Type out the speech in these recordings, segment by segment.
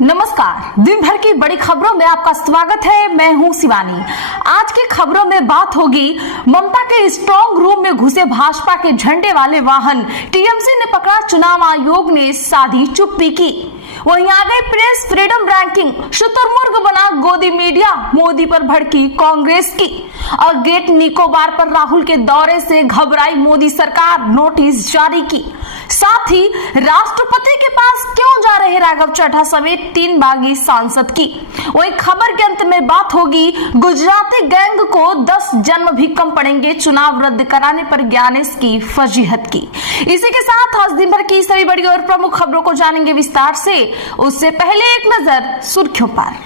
नमस्कार, दिन भर की बड़ी खबरों में आपका स्वागत है। मैं हूं शिवानी। आज की खबरों में बात होगी ममता के स्ट्रांग रूम में घुसे भाजपा के झंडे वाले वाहन, टीएमसी ने पकड़ा, चुनाव आयोग ने साधी चुप्पी की। वहीं आ गई प्रेस फ्रीडम रैंकिंग, शुतुरमुर्ग बना गोदी मीडिया, मोदी पर भड़की कांग्रेस की। और ग्रेट निकोबार पर राहुल के दौरे से घबराई मोदी सरकार, नोटिस जारी की। साथ ही राष्ट्रपति के पास क्यों जा रहे राघव चड्ढा समेत 3 बागी सांसद की। वही खबर के अंत में बात होगी गुजराती गैंग को 10 जन्म भी कम पड़ेंगे, चुनाव रद्द कराने पर ज्ञानेश की फजीहत की। इसी के साथ आज दिन भर की सभी बड़ी और प्रमुख खबरों को जानेंगे विस्तार से। उससे पहले एक नजर सुर्खियों पर।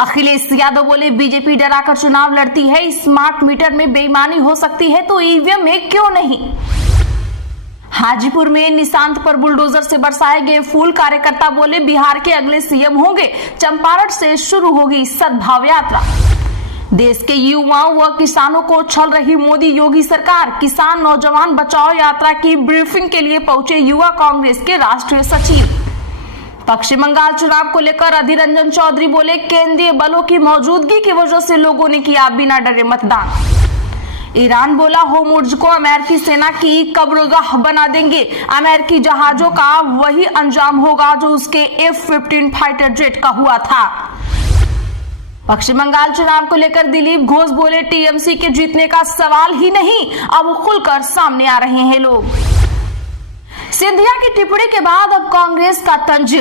अखिलेश यादव बोले, बीजेपी डराकर चुनाव लड़ती है, स्मार्ट मीटर में बेईमानी हो सकती है तो ईवीएम में क्यों नहीं। हाजीपुर में निशांत पर बुलडोजर से बरसाए गए फूल, कार्यकर्ता बोले बिहार के अगले सीएम होंगे, चंपारण से शुरू होगी सद्भाव यात्रा। देश के युवाओं व किसानों को छल रही मोदी योगी सरकार, किसान नौजवान बचाओ यात्रा की ब्रीफिंग के लिए पहुंचे युवा कांग्रेस के राष्ट्रीय सचिव। पश्चिम बंगाल चुनाव को लेकर अधीर रंजन चौधरी बोले, केंद्रीय बलों की मौजूदगी की वजह से लोगों ने किया बिना डरे मतदान। ईरान बोला, होर्मुज़ को अमेरिकी सेना की कब्रगाह बना देंगे, अमेरिकी जहाजों का वही अंजाम होगा जो उसके F-15 फाइटर जेट का हुआ था। पश्चिम बंगाल चुनाव को लेकर दिलीप घोष बोले, टीएमसी के जीतने का सवाल ही नहीं, अब खुलकर सामने आ रहे हैं लोग। सिंधिया की टिप्पणी के बाद अब कांग्रेस का तंज,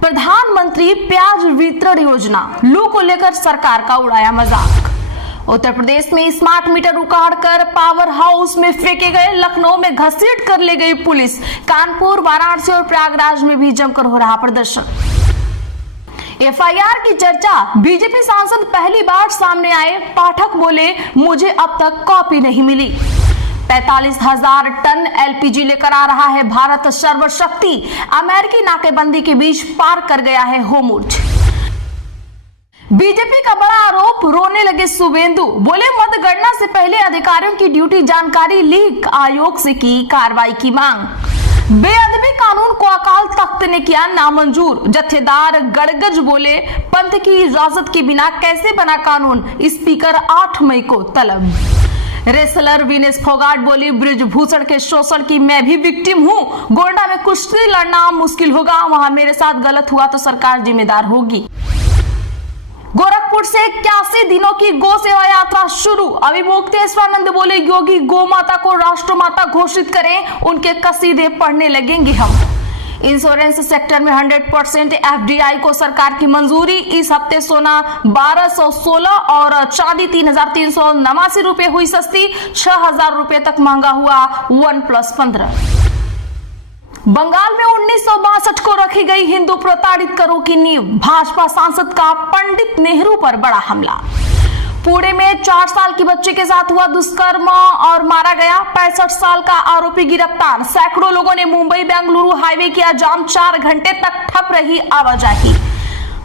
प्रधानमंत्री प्याज वितरण योजना, लू को लेकर सरकार का उड़ाया मजाक। उत्तर प्रदेश में स्मार्ट मीटर उखाड़कर पावर हाउस में फेंके गए, लखनऊ में घसीट कर ले गई पुलिस, कानपुर, वाराणसी और प्रयागराज में भी जमकर हो रहा प्रदर्शन। एफआईआर की चर्चा, बीजेपी सांसद पहली बार सामने आए, पाठक बोले मुझे अब तक कॉपी नहीं मिली। 45,000 टन एलपीजी लेकर आ रहा है भारत सर्वशक्ति, अमेरिकी नाकेबंदी के बीच पार कर गया है होर्मुज़। बीजेपी का बड़ा आरोप, रोने लगे शुभेंदु, बोले मतगणना से पहले अधिकारियों की ड्यूटी जानकारी लीक, आयोग से की कार्रवाई की मांग। बेअदबी कानून को अकाल तख्त ने किया नामंजूर, जत्थेदार गड़गज बोले पंथ की इजाजत के बिना कैसे बना कानून, स्पीकर 8 मई को तलब। रेसलर विनेश फोगाट बोली, ब्रिजभूषण के शोषण की मैं भी विक्टिम हूं, गोंडा में कुश्ती लड़ना मुश्किल होगा, वहां मेरे साथ गलत हुआ तो सरकार जिम्मेदार होगी। गोरखपुर से 81 दिनों की गौ सेवा यात्रा शुरू, अभिमुक्तेश्वरानंद बोले योगी गौ माता को राष्ट्रमाता घोषित करें, उनके कसीदे पढ़ने लगेंगे हम। इंश्योरेंस सेक्टर में 100% एफडीआई को सरकार की मंजूरी, इस हफ्ते सोना 1216 और चांदी 3,389 रुपए हुई सस्ती, 6,000 रुपए तक महंगा हुआ OnePlus 15। बंगाल में 1962 को रखी गई हिंदू प्रताड़ित करों की नींव, भाजपा सांसद का पंडित नेहरू पर बड़ा हमला। पुणे में 4 साल की बच्चे के साथ हुआ दुष्कर्म और मारा गया, 65 साल का आरोपी गिरफ्तार। सैकड़ों लोगों ने मुंबई बेंगलुरु हाईवे किया जाम, 4 घंटे तक ठप रही आवाजाही।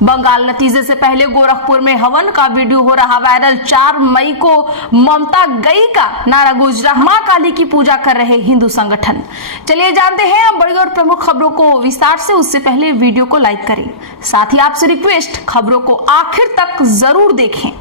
बंगाल नतीजे से पहले गोरखपुर में हवन का वीडियो हो रहा वायरल, 4 मई को ममता गई का नारा गूंज रहा, मां काली की पूजा कर रहे हिंदू संगठन। चलिए जानते हैं अब बड़ी और प्रमुख खबरों को विस्तार से। उससे पहले वीडियो को लाइक करें, साथ ही आपसे रिक्वेस्ट, खबरों को आखिर तक जरूर देखें।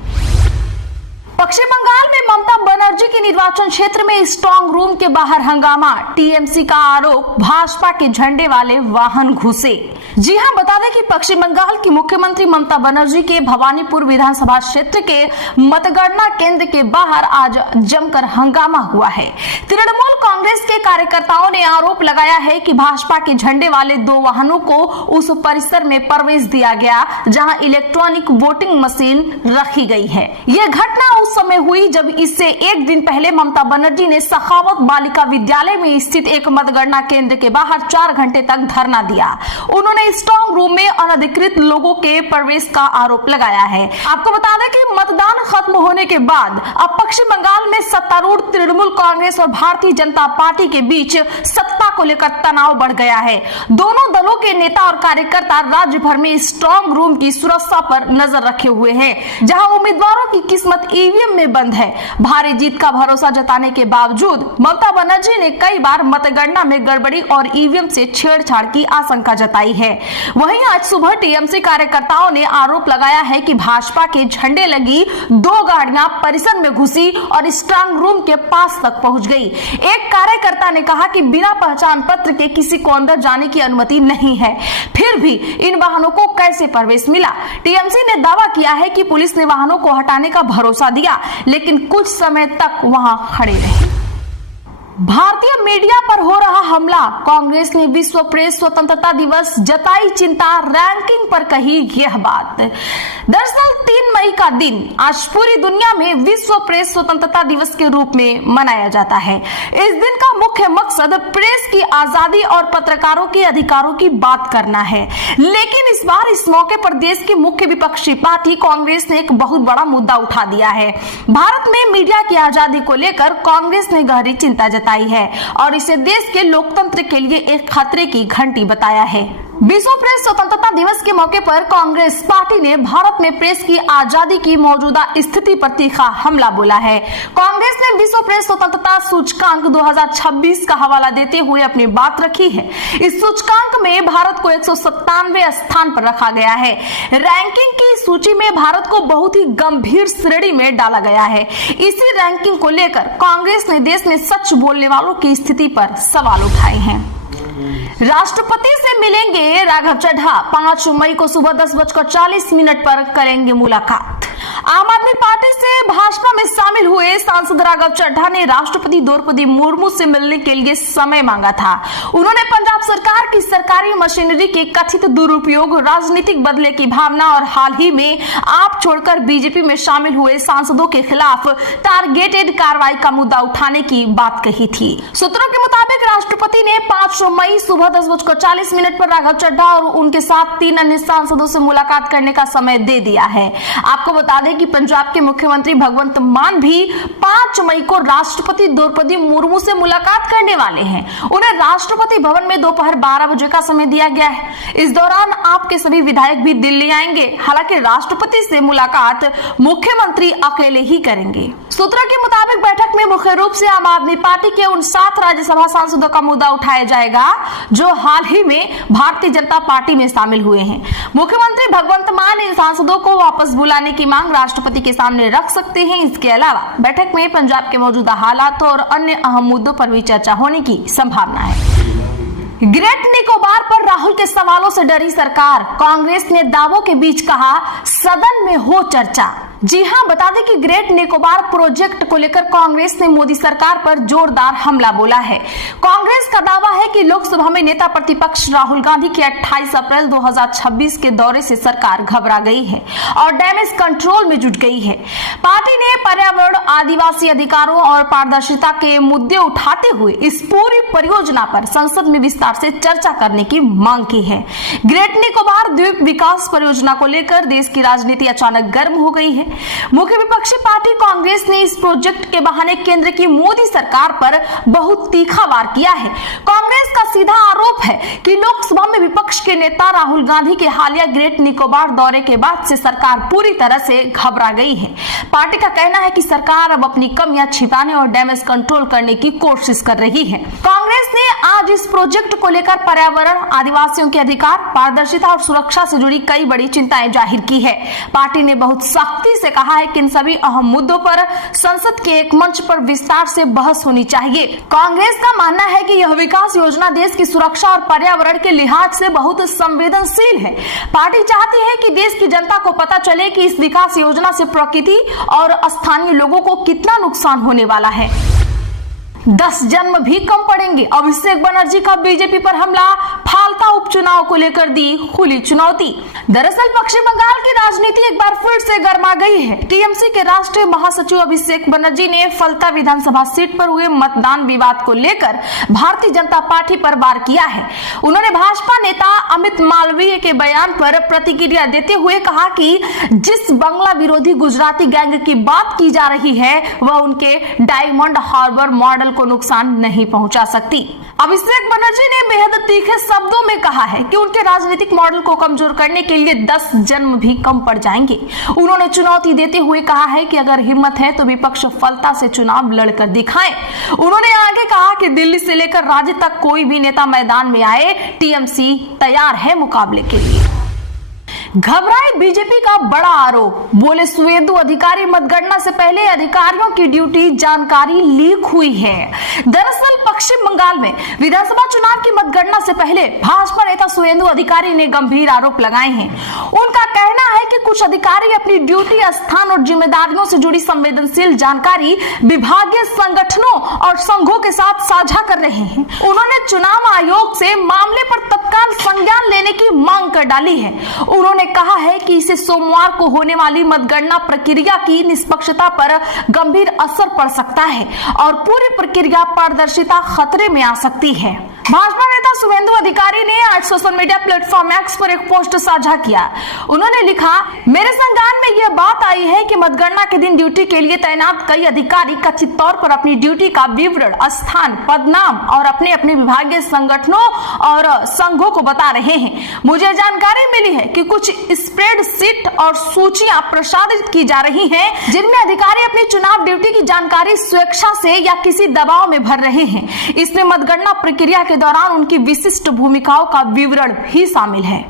पश्चिम बंगाल में ममता बनर्जी के निर्वाचन क्षेत्र में स्ट्रांग रूम के बाहर हंगामा, टीएमसी का आरोप, भाजपा के झंडे वाले वाहन घुसे। जी हां, बता दें कि पश्चिम बंगाल की मुख्यमंत्री ममता बनर्जी के भवानीपुर विधानसभा क्षेत्र के मतगणना केंद्र के बाहर आज जमकर हंगामा हुआ है। तृणमूल कांग्रेस के कार्यकर्ताओं ने आरोप लगाया है कि भाजपा के झंडे वाले 2 वाहनों को उस परिसर में प्रवेश दिया गया जहां इलेक्ट्रॉनिक वोटिंग मशीन रखी गई है। यह घटना उस समय हुई जब इससे एक दिन पहले ममता बनर्जी ने सखावत बालिका विद्यालय में स्थित एक मतगणना केंद्र के बाहर 4 घंटे तक धरना दिया। उन्होंने स्ट्रांग रूम में अनधिकृत लोगों के प्रवेश का आरोप लगाया है। आपको बता दें कि मतदान खत्म होने के बाद अब पश्चिम बंगाल में सत्तारूढ़ तृणमूल कांग्रेस और भारतीय जनता पार्टी के बीच सत्ता को लेकर तनाव बढ़ गया है। दोनों दलों के नेता और कार्यकर्ता राज्य भर में स्ट्रांग रूम की सुरक्षा पर नजर रखे हुए हैं, जहां उम्मीदवारों की किस्मत ईवीएम में बंद है। भारी जीत का भरोसा जताने के बावजूद ममता बनर्जी ने कई बार मतगणना में गड़बड़ी और ईवीएम से छेड़छाड़ की आशंका जताई है। वहीं आज सुबह टीएमसी कार्यकर्ताओं ने आरोप लगाया है कि भाजपा के झंडे लगी 2 गाड़ियां परिसर में घुसी और स्ट्रांग रूम के पास तक पहुंच गई। एक कार्यकर्ता ने कहा कि बिना पहचान पत्र के किसी को अंदर जाने की अनुमति नहीं है, फिर भी इन वाहनों को कैसे प्रवेश मिला? टीएमसी ने दावा किया है कि पुलिस ने वाहनों को हटाने का भरोसा दिया, लेकिन कुछ समय तक वहां खड़े रहे। भारतीय मीडिया पर हो रहा हमला, कांग्रेस ने विश्व प्रेस स्वतंत्रता दिवस जताई चिंता, रैंकिंग पर कही यह बात। दरअसल 3 मई का दिन आज पूरी दुनिया में विश्व प्रेस स्वतंत्रता दिवस के रूप में मनाया जाता है। इस दिन का मुख्य मकसद प्रेस की आजादी और पत्रकारों के अधिकारों की बात करना है, लेकिन इस बार इस मौके पर देश की मुख्य विपक्षी पार्टी कांग्रेस ने एक बहुत बड़ा मुद्दा उठा दिया है। भारत में मीडिया की आजादी को लेकर कांग्रेस ने गहरी चिंता जताई है और इसे देश के लोकतंत्र के लिए एक खतरे की घंटी बताया है। विश्व प्रेस स्वतंत्रता दिवस के मौके पर कांग्रेस पार्टी ने भारत में प्रेस की आजादी की मौजूदा स्थिति पर तीखा हमला बोला है। कांग्रेस ने विश्व प्रेस स्वतंत्रता सूचकांक 2026 का हवाला देते हुए अपनी बात रखी है। इस सूचकांक में भारत को 197वें स्थान पर रखा गया है। रैंकिंग की सूची में भारत को बहुत ही गंभीर श्रेणी में डाला गया है। इसी रैंकिंग को लेकर कांग्रेस ने देश में सच बोलने वालों की स्थिति पर सवाल उठाए हैं। राष्ट्रपति से मिलेंगे राघव चड्ढा, 5 मई को सुबह 10:40 पर करेंगे मुलाकात। आम आदमी पार्टी से भाजपा में शामिल हुए सांसद राघव चड्ढा ने राष्ट्रपति द्रौपदी मुर्मू से मिलने के लिए समय मांगा था। उन्होंने पंजाब सरकार की सरकारी मशीनरी के कथित दुरुपयोग, राजनीतिक बदले की भावना और हाल ही में आप छोड़कर बीजेपी में शामिल हुए सांसदों के खिलाफ टारगेटेड कार्रवाई का मुद्दा उठाने की बात कही थी। सूत्रों के मुताबिक राष्ट्रपति ने 5 मई सुबह 10:40 पर राघव चड्ढा और उनके साथ 3 अन्य सांसदों से मुलाकात करने का समय दे दिया है। आपको बता दें कि पंजाब के मुख्यमंत्री भगवंत मान भी 5 मई को राष्ट्रपति द्रौपदी मुर्मू से मुलाकात करने वाले हैं। उन्हें राष्ट्रपति भवन में दोपहर 12 बजे का समय दिया गया है। इस दौरान आपके सभी विधायक भी दिल्ली आएंगे। हालांकि राष्ट्रपति से मुलाकात मुख्यमंत्री अकेले ही करेंगे। सूत्रों के मुताबिक बैठक में मुख्य रूप से आम आदमी पार्टी के उन 7 राज्यसभा सांसदों का मुद्दा उठाया जाएगा जो हाल ही में भारतीय जनता पार्टी में शामिल हुए हैं। मुख्यमंत्री भगवंत मान इन सांसदों को वापस बुलाने की मांग राष्ट्रपति के सामने रख सकते हैं। इसके अलावा बैठक में पंजाब के मौजूदा हालात और अन्य अहम मुद्दों पर भी चर्चा होने की संभावना है। ग्रेट निकोबार पर राहुल के सवालों से डरी सरकार, कांग्रेस ने दावों के बीच कहा सदन में हो चर्चा। जी हां, बता दें कि ग्रेट निकोबार प्रोजेक्ट को लेकर कांग्रेस ने मोदी सरकार पर जोरदार हमला बोला है। कांग्रेस का दावा है कि लोकसभा में नेता प्रतिपक्ष राहुल गांधी के 28 अप्रैल 2026 के दौरे से सरकार घबरा गई है और डैमेज कंट्रोल में जुट गई है। पार्टी ने पर्यावरण, आदिवासी अधिकारों और पारदर्शिता के मुद्दे उठाते हुए इस पूरी परियोजना पर संसद में विस्तार से चर्चा करने की मांग की है। ग्रेट निकोबार द्वीप विकास परियोजना को लेकर देश की राजनीति अचानक गर्म हो गई है। मुख्य विपक्षी पार्टी कांग्रेस ने इस प्रोजेक्ट के बहाने केंद्र की मोदी सरकार पर बहुत तीखा वार किया है। कांग्रेस का सीधा आरोप है कि लोकसभा में विपक्ष के नेता राहुल गांधी के हालिया ग्रेट निकोबार दौरे के बाद से सरकार पूरी तरह से घबरा गई है। पार्टी का कहना है कि सरकार अब अपनी कमियां छिपाने और डैमेज कंट्रोल करने की कोशिश कर रही है। कांग्रेस ने आज इस प्रोजेक्ट को लेकर पर्यावरण, आदिवासियों के अधिकार, पारदर्शिता और सुरक्षा से जुड़ी कई बड़ी चिंताएं जाहिर की है। पार्टी ने बहुत सख्ती से कहा है कि इन सभी अहम मुद्दों पर संसद के एक मंच पर विस्तार से बहस होनी चाहिए। कांग्रेस का मानना है कि यह विकास योजना देश की सुरक्षा और पर्यावरण के लिहाज से बहुत संवेदनशील है। पार्टी चाहती है कि देश की जनता को पता चले कि इस विकास योजना से प्रकृति और स्थानीय लोगों को कितना नुकसान होने वाला है। 10 जन्म भी कम पड़ेंगे। अभिषेक बनर्जी का बीजेपी पर हमला, फालता उपचुनाव को लेकर दी खुली चुनौती। दरअसल पश्चिम बंगाल की राजनीति एक बार फिर से गर्मा गई है। टीएमसी के राष्ट्रीय महासचिव अभिषेक बनर्जी ने फलता विधानसभा सीट पर हुए मतदान विवाद को लेकर भारतीय जनता पार्टी पर वार किया है। उन्होंने भाजपा नेता अमित मालवीय के बयान पर प्रतिक्रिया देते हुए कहा कि जिस बंगला विरोधी गुजराती गैंग की बात की जा रही है वह उनके डायमंड हार्बर मॉडल को नुकसान नहीं पहुंचा सकती। अभिषेक बनर्जी ने बेहद तीखे शब्दों में कहा है कि उनके राजनीतिक मॉडल को कमजोर करने के लिए 10 जन्म भी कम पड़ जाएंगे। उन्होंने चुनौती देते हुए कहा है कि अगर हिम्मत है तो विपक्ष फलता से चुनाव लड़कर दिखाएं। उन्होंने आगे कहा कि दिल्ली से लेकर राज्य तक कोई भी नेता मैदान में आए, टीएमसी तैयार है मुकाबले के लिए। घबराई बीजेपी का बड़ा आरोप, बोले सुवेंदु अधिकारी मतगणना से पहले अधिकारियों की ड्यूटी जानकारी लीक हुई है। दरअसल पश्चिम बंगाल में विधानसभा चुनाव की मतगणना से पहले भाजपा नेता सुवेंदु अधिकारी ने गंभीर आरोप लगाए हैं। उनका कहना है कि कुछ अधिकारी अपनी ड्यूटी स्थान और जिम्मेदारियों से जुड़ी संवेदनशील जानकारी विभागीय संगठनों और संघों के साथ साझा कर रहे हैं। उन्होंने चुनाव आयोग से मामले पर तत्काल संज्ञान लेने की मांग कर डाली है। उन्होंने कहा है कि इसे सोमवार को होने वाली मतगणना प्रक्रिया की निष्पक्षता पर गंभीर असर पड़ सकता है और पूरी प्रक्रिया पारदर्शिता खतरे में आ सकती है। भाजपा नेता सुवेंदु अधिकारी ने आज सोशल मीडिया प्लेटफॉर्म एक्स पर एक पोस्ट साझा किया। उन्होंने लिखा, मेरे संज्ञान में यह बात आई है कि मतगणना के दिन ड्यूटी के लिए तैनात कई अधिकारी कथित तौर पर अपनी ड्यूटी का विवरण, स्थान, पदनाम और अपने अपने विभागीय संगठनों और संघों को बता रहे हैं। मुझे जानकारी मिली है कि कुछ स्प्रेडशीट और सूचियां प्रसारित की जा रही हैं, जिनमें अधिकारी अपनी चुनाव ड्यूटी की जानकारी स्वेच्छा से या किसी दबाव में भर रहे हैं। इसमें मतगणना प्रक्रिया के दौरान उनकी विशिष्ट भूमिकाओं का विवरण भी शामिल है।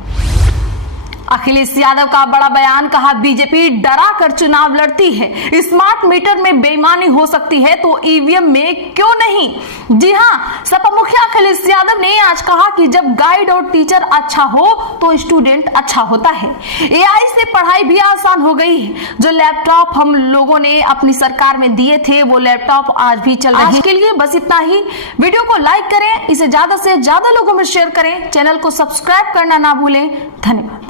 अखिलेश यादव का बड़ा बयान, कहा बीजेपी डरा कर चुनाव लड़ती है, स्मार्ट मीटर में बेईमानी हो सकती है तो ईवीएम में क्यों नहीं। जी हां, सपा मुखिया अखिलेश यादव ने आज कहा कि जब गाइड और टीचर अच्छा हो तो स्टूडेंट अच्छा होता है। एआई से पढ़ाई भी आसान हो गई है। जो लैपटॉप हम लोगों ने अपनी सरकार में दिए थे वो लैपटॉप आज भी चल रहे हैं। आज के लिए बस इतना ही। वीडियो को लाइक करें, इसे ज्यादा से ज्यादा लोगों में शेयर करें, चैनल को सब्सक्राइब करना ना भूलें। धन्यवाद।